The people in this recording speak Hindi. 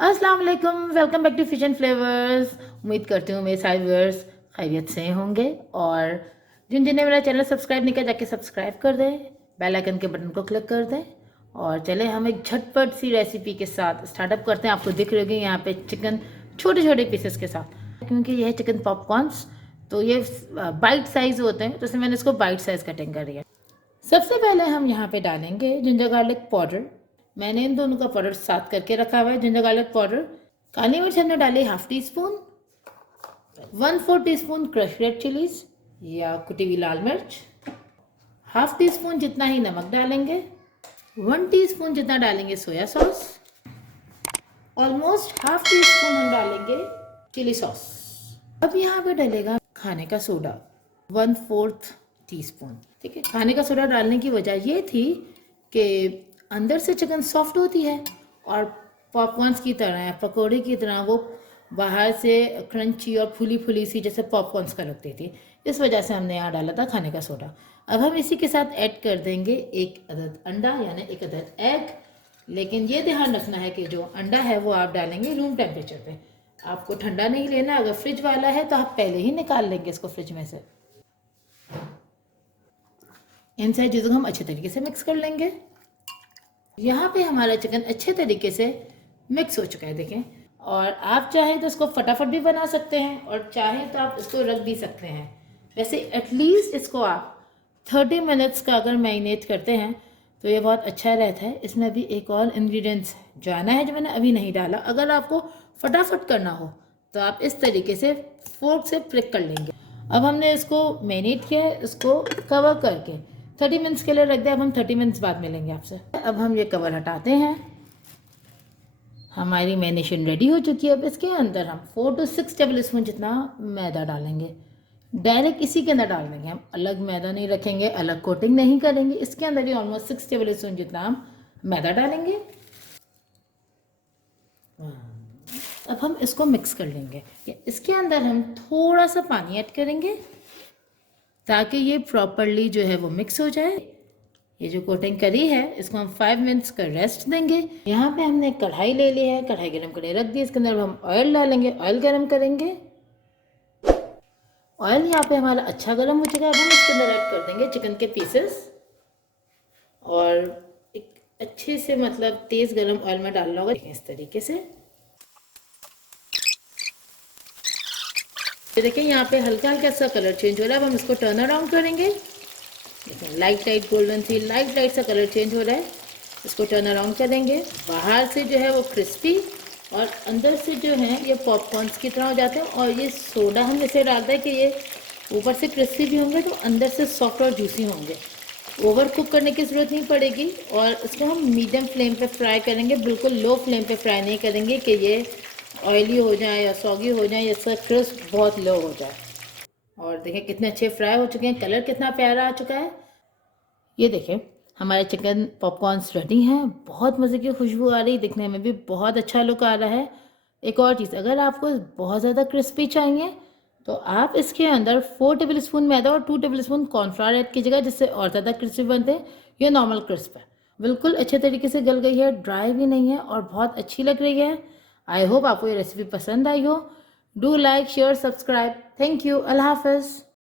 अस्सलाम वालेकुम, welcome back to fish flavours. उम्मीद करती हूँ मेरे सारे व्यूअर्स खैरियत से होंगे और जिन्होंने मेरा चैनल सब्सक्राइब नहीं किया जाके सब्सक्राइब कर दें, बेल आइकन के बटन को क्लिक कर दें और चले हम एक झटपट सी रेसिपी के साथ स्टार्टअप करते हैं। आपको दिख रही होगी यहाँ पे चिकन छोटे छोटे पीसेस के साथ, क्योंकि यह है चिकन पॉपकॉर्न्स, तो ये बाइट साइज़ होते हैं, तो इसलिए मैंने इसको बाइट साइज़ कटिंग करी है। सबसे पहले हम यहाँ पे डालेंगे जिंजर गार्लिक पाउडर। मैंने इन दोनों का पाउडर साथ करके रखा हुआ है। जिंजर गार्लिक पाउडर, काली मिर्च हमने डाली half tea spoon, 1/4 teaspoon crush red chillies या कुटी हुई लाल मिर्च, हाफ टी स्पून जितना ही नमक डालेंगे, 1 टीस्पून जितना डालेंगे soya sauce, almost half tea spoon हम डालेंगे चिली सॉस। अब यहाँ पे डलेगा खाने का सोडा 1/4 टीस्पून। ठीक है, खाने का सोडा डालने की वजह ये थी कि अंदर से चिकन सॉफ्ट होती है और पॉपकॉर्न्स की तरह, पकोड़े की तरह वो बाहर से क्रंची और फूली फूली सी जैसे पॉपकॉर्न्स का लगती थी। इस वजह से हमने यहाँ डाला था खाने का सोडा। अब हम इसी के साथ ऐड कर देंगे 1 अदद अंडा यानी 1 अदद एग। लेकिन ये ध्यान रखना है कि जो अंडा है वो आप डालेंगे रूम टेम्परेचर पे। आपको ठंडा नहीं लेना। अगर फ्रिज वाला है तो आप पहले ही निकाल लेंगे इसको फ्रिज में से। इन सारी चीज़ों को हम अच्छे तरीके से मिक्स कर लेंगे। यहाँ पे हमारा चिकन अच्छे तरीके से मिक्स हो चुका है, देखें। और आप चाहें तो इसको फटाफट भी बना सकते हैं और चाहें तो आप इसको रख भी सकते हैं। वैसे एटलीस्ट इसको आप 30 मिनट्स का अगर मैरिनेट करते हैं तो ये बहुत अच्छा रहता है। इसमें अभी एक और इंग्रेडिएंट्स जाना है जो मैंने अभी नहीं डाला। अगर आपको फटाफट करना हो तो आप इस तरीके से फोर्क से प्रिक कर लेंगे। अब हमने इसको मैरिनेट किया है, इसको कवर करके 30 मिनट्स के लिए रख दें। अब हम 30 मिनट्स बाद मिलेंगे आपसे। अब हम ये कवर हटाते हैं। हमारी मैरिनेशन रेडी हो चुकी है। अब इसके अंदर हम 4 to 6 टेबल स्पून जितना मैदा डालेंगे। डायरेक्ट इसी के अंदर डाल देंगे, हम अलग मैदा नहीं रखेंगे, अलग कोटिंग नहीं करेंगे। इसके अंदर ही ऑलमोस्ट 6 टेबल स्पून जितना हम मैदा डालेंगे। अब हम इसको मिक्स कर लेंगे। इसके अंदर हम थोड़ा सा पानी ऐड करेंगे ताकि ये प्रॉपरली जो है वो मिक्स हो जाए। ये जो कोटिंग करी है इसको हम 5 मिनट्स का रेस्ट देंगे। यहाँ पे हमने कढ़ाई ले ली है, कढ़ाई गर्म करने रख दी। इसके अंदर हम ऑयल डालेंगे, ऑयल गर्म करेंगे। ऑयल यहाँ पे हमारा अच्छा गर्म हो चुका है। अब हम इसके अंदर ऐड कर देंगे चिकन के पीसेस और एक अच्छे से मतलब तेज़ गर्म ऑयल में डालना होगा इस तरीके से। तो देखिए यहाँ पे हल्का हल्का सा कलर चेंज हो रहा है। अब हम इसको टर्न अराउंड करेंगे। देखिए लाइट गोल्डन सी लाइट सा कलर चेंज हो रहा है। इसको टर्न अराउंड करेंगे। बाहर से जो है वो क्रिस्पी और अंदर से जो है ये पॉपकॉर्न्स की तरह हो जाते हैं। और ये सोडा हम इसे डालते हैं कि ये ऊपर से क्रिस्पी भी होंगे तो अंदर से सॉफ्ट और जूसी होंगे। ओवर कुक करने की ज़रूरत नहीं पड़ेगी और इसको हम मीडियम फ्लेम पे फ्राई करेंगे। बिल्कुल लो फ्लेम पे फ्राई नहीं करेंगे कि ये ऑयली हो जाए या सॉगी हो जाए या इसका क्रिस्प बहुत लो हो जाए। और देखें कितने अच्छे फ्राई हो चुके हैं, कलर कितना प्यारा आ चुका है। ये देखें हमारे चिकन पॉपकॉर्न्स रेडी हैं। बहुत मज़े की खुशबू आ रही, दिखने में भी बहुत अच्छा लुक आ रहा है। एक और चीज़, अगर आपको बहुत ज़्यादा क्रिस्पी चाहिए तो आप इसके अंदर 4 टेबल स्पून मैदा और 2 टेबल स्पून कॉर्नफ्लावर ऐड कीजिएगा, जिससे और ज़्यादा क्रिस्पी बनते हैं। ये नॉर्मल क्रिस्प है, बिल्कुल अच्छे तरीके से गल गई है, ड्राई भी नहीं है और बहुत अच्छी लग रही है। आई होप आपको ये रेसिपी पसंद आई हो। Do like share subscribe. Thank you. अल्लाह हाफ़िज़।